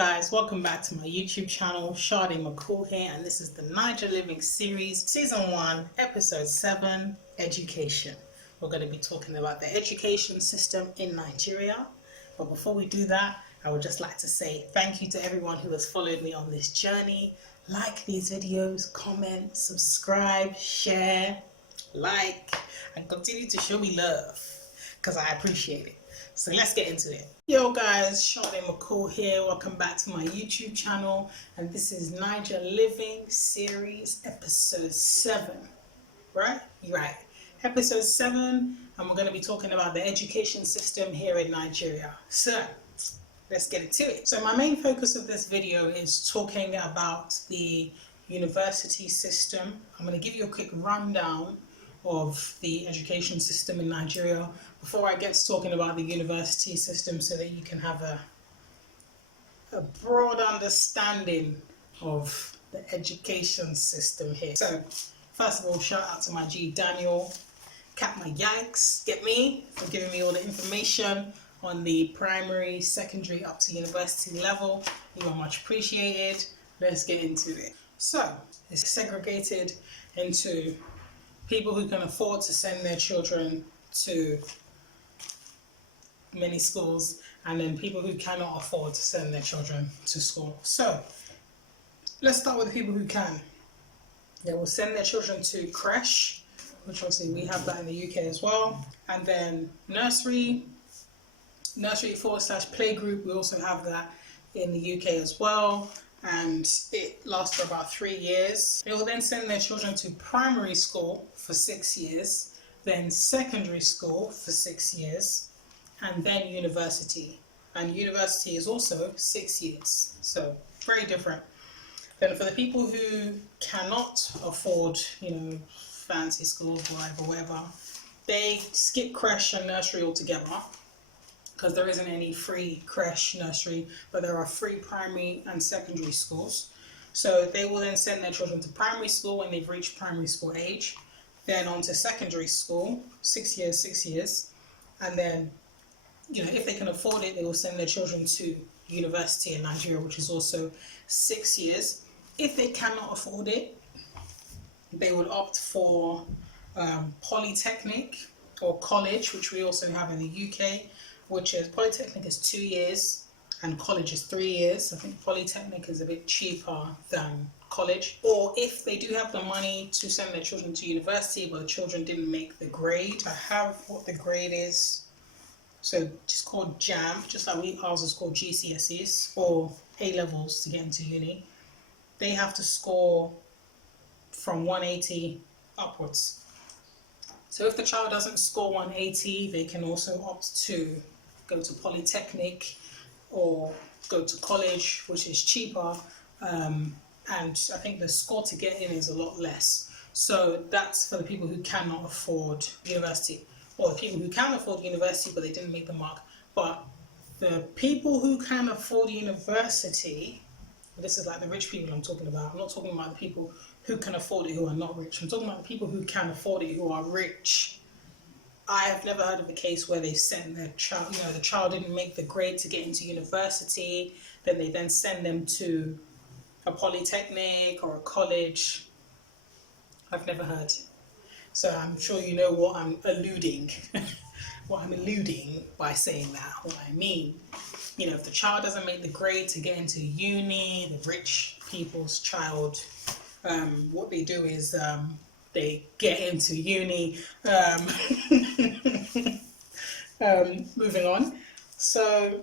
guys, welcome back to my YouTube channel. Sade McCall here, and this is the Naija Living Series, Season 1, Episode 7, Education. We're going to be talking about the education system in Nigeria. But before we do that, I would just like to say thank you to everyone who has followed me on this journey. Like these videos, comment, subscribe, share, like, and continue to show me love, because I appreciate it. So let's get into it. Yo guys, Sade McCall here. Welcome back to my YouTube channel, and this is Naija Living Series Episode 7. Right? Right. Episode 7, and we're going to be talking about the education system here in Nigeria. So let's get into it. So my main focus of this video is talking about the university system. I'm going to give you a quick rundown of the education system in Nigeria before I get to talking about the university system, so that you can have a broad understanding of the education system here. So first of all, shout out to my G Daniel, Cap my Yanks, get me, for giving me all the information on the primary, secondary up to university level. You are much appreciated. Let's get into it. So it's segregated into people who can afford to send their children to many schools, and then people who cannot afford to send their children to school. So let's start with the people who can. They will send their children to creche, which obviously we have that in the UK as well, and then nursery / playgroup, we also have that in the UK as well, and it lasts for about 3 years. They will then send their children to primary school for 6 years, then secondary school for 6 years, and then university. And university is also 6 years, so very different. Then for the people who cannot afford, fancy schools, whatever, they skip creche and nursery altogether, because there isn't any free creche, nursery, but there are free primary and secondary schools. So they will then send their children to primary school when they've reached primary school age, then on to secondary school, 6 years, and then, if they can afford it, they will send their children to university in Nigeria, which is also 6 years. If they cannot afford it, they would opt for polytechnic or college, which we also have in the UK, which is polytechnic is 2 years and college is 3 years. I think polytechnic is a bit cheaper than college. Or if they do have the money to send their children to university, but the children didn't make the grade, I have what the grade is. So it's called JAM, just like ours is called GCSEs or A-levels to get into uni. They have to score from 180 upwards. So if the child doesn't score 180, they can also opt to go to polytechnic or go to college, which is cheaper. And I think the score to get in is a lot less. So that's for the people who cannot afford university, or the people who can afford university but they didn't make the mark. But the people who can afford university, this is like the rich people I'm talking about. I'm not talking about the people who can afford it who are not rich. I'm talking about the people who can afford it who are rich. I have never heard of a case where they send their child, the child didn't make the grade to get into university, then they then send them to a polytechnic or a college. I've never heard. So I'm sure you know what I'm alluding, by saying that, what I mean. If the child doesn't make the grade to get into uni, the rich people's child, what they do is they get into uni. Moving on. So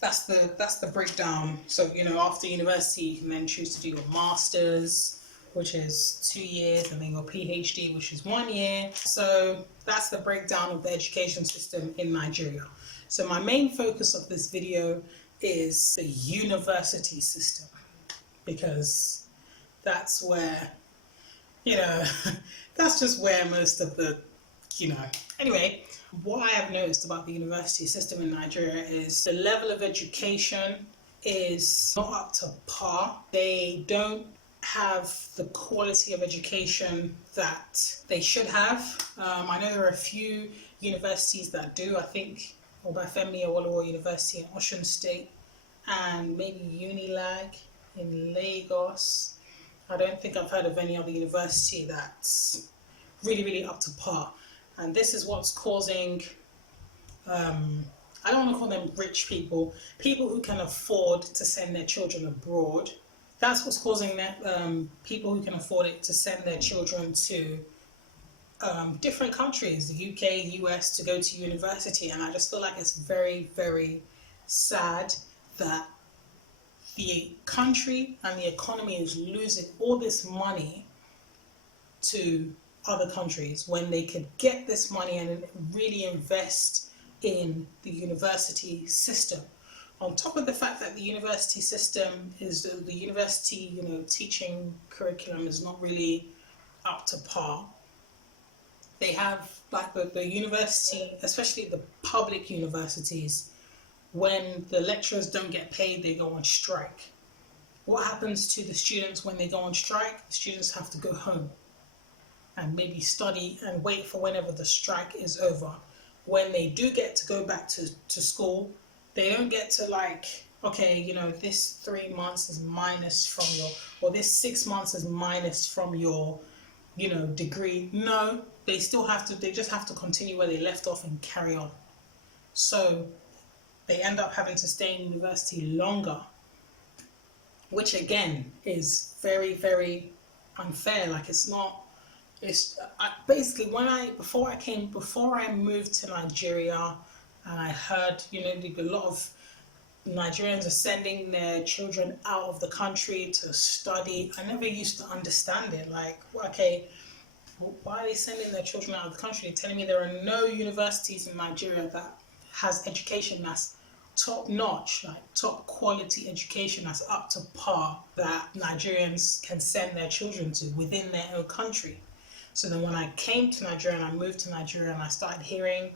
that's the breakdown. So after university, you can then choose to do your masters, which is 2 years, and then your PhD, which is 1 year. So that's the breakdown of the education system in Nigeria. So my main focus of this video is the university system, because that's where, that's just where most of the, Anyway, what I have noticed about the university system in Nigeria is the level of education is not up to par. They don't have the quality of education that they should have. I know there are a few universities that do. I think Obafemi Awolowo University in Osun State and maybe Unilag in Lagos. I don't think I've heard of any other university that's really up to par. And this is what's causing, I don't want to call them rich people, people who can afford to send their children abroad. That's what's causing that, people who can afford it to send their children to different countries, the UK, US, to go to university. And I just feel like it's very sad that the country and the economy is losing all this money to other countries when they could get this money and really invest in the university system. On top of the fact that the university system is the university, teaching curriculum is not really up to par. They have, like, the university, especially the public universities, when the lecturers don't get paid, they go on strike. What happens to the students when they go on strike? The students have to go home and maybe study and wait for whenever the strike is over. When they do get to go back to school, they don't get to, like, okay, this 3 months is minus from your, or this 6 months is minus from your, degree. No, they just have to continue where they left off and carry on. So they end up having to stay in university longer, which again is very unfair. Like, basically before I moved to Nigeria, and I heard, a lot of Nigerians are sending their children out of the country to study. I never used to understand it. Like, okay, why are they sending their children out of the country? They're telling me there are no universities in Nigeria that has education that's top notch, like top quality education that's up to par, that Nigerians can send their children to within their own country. So then when I came to Nigeria and I moved to Nigeria and I started hearing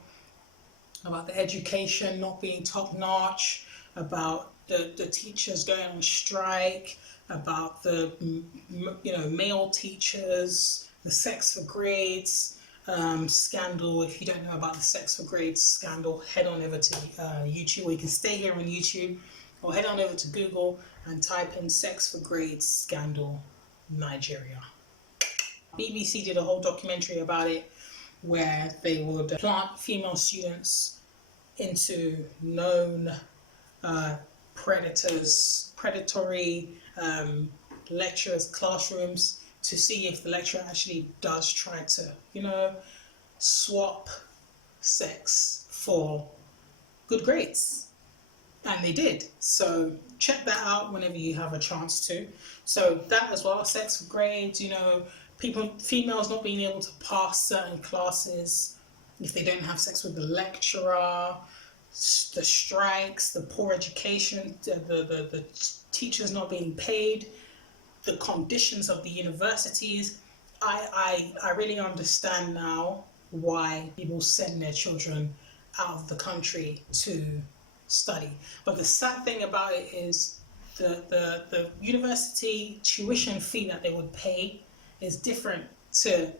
about the education not being top notch, about the teachers going on strike, about the male teachers, the sex for grades scandal. If you don't know about the sex for grades scandal, head on over to YouTube, or you can stay here on YouTube, or head on over to Google and type in sex for grades scandal Nigeria. BBC did a whole documentary about it, where they would plant female students into known predatory lecturers' classrooms to see if the lecturer actually does try to, swap sex for good grades. And they did. So check that out whenever you have a chance to. So that as well, sex for grades, females not being able to pass certain classes if they don't have sex with the lecturer, the strikes, the poor education, the teachers not being paid, the conditions of the universities. I really understand now why people send their children out of the country to study. But the sad thing about it is the university tuition fee that they would pay is different to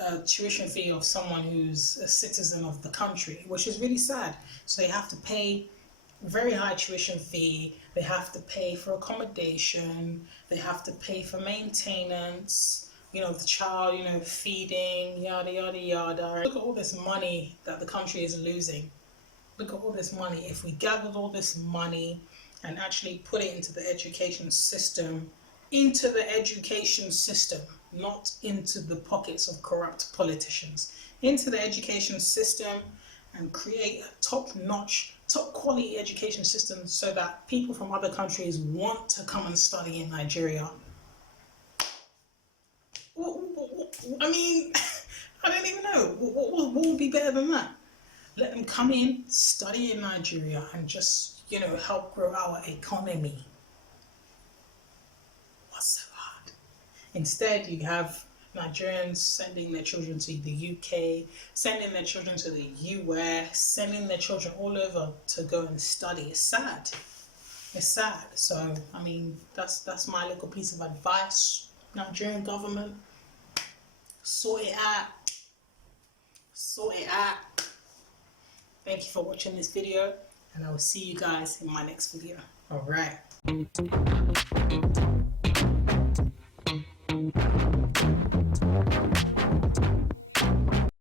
a tuition fee of someone who's a citizen of the country, which is really sad. So they have to pay very high tuition fee, they have to pay for accommodation, they have to pay for maintenance, the child, feeding, yada yada. Look at all this money that the country is losing. Look at all this money. If we gathered all this money and actually put it into the education system, not into the pockets of corrupt politicians, into the education system, and create a top-notch, top-quality education system so that people from other countries want to come and study in Nigeria. I mean, I don't even know. What would be better than that? Let them come in, study in Nigeria, and just, help grow our economy. What's so hard? Instead, you have Nigerians sending their children to the UK, sending their children to the US, sending their children all over to go and study. It's sad. It's sad. So, I mean, that's my little piece of advice. Nigerian government, sort it out. Sort it out. Thank you for watching this video, and I will see you guys in my next video. All right.